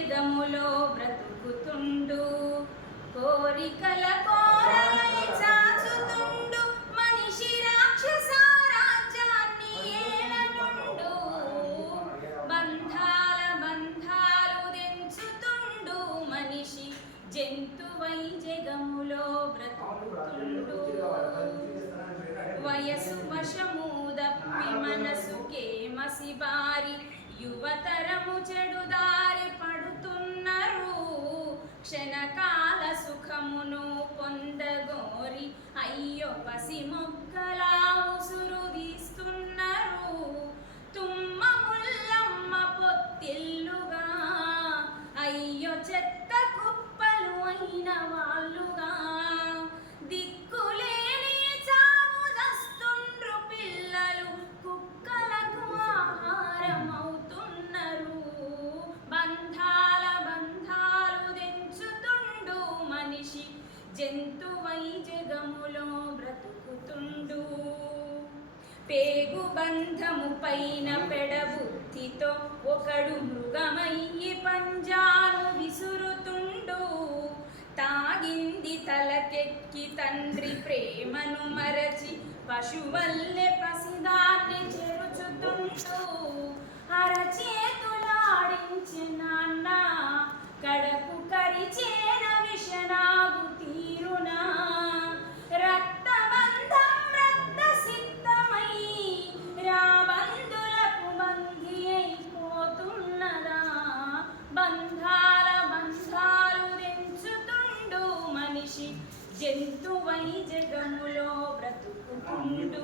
జగములో బ్రతుకుతుండు. కోరికల కోరలై చాచుతుండు. మనిషి రాక్షస రాజ్యాన్ని ఏలనుండు. బంధాల బంధాలు తెంచుతుండు. మనిషి జంతువై జగములో బ్రతుకుతుండు. వయసు వశము దప్పి మనసుకే మసిబారి. యువతరము చెడుదా కాల సుఖమును పొందగోరి అయ్యో పసి మొక్కలా జంతువై జగములో బ్రతుకుతుండు. పేగు బంధము పైన పెడబుద్ధితో ఒకడు మృగమయ్యి పంజాలు విసురుతుండు. తాగింది తలకెక్కి తండ్రి ప్రేమను మరచి పశువల్లె పసిదాన్ని చెరుచుతుండు. అరచేత జంతువై జగములో బ్రతుకుతుండు.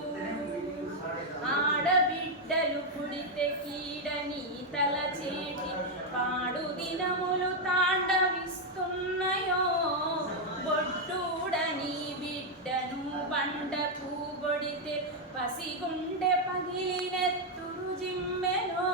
ఆడబిడ్డలు పుడితే కీడని తలచేటి పాడు దినములు తాండవిస్తున్నాయో. బొడ్డూడని బిడ్డను బండకు బొడితే పసిగుండె పగిలినెత్తురు జిమ్మెలో.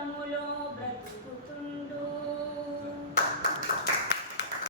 తెంచుతుండు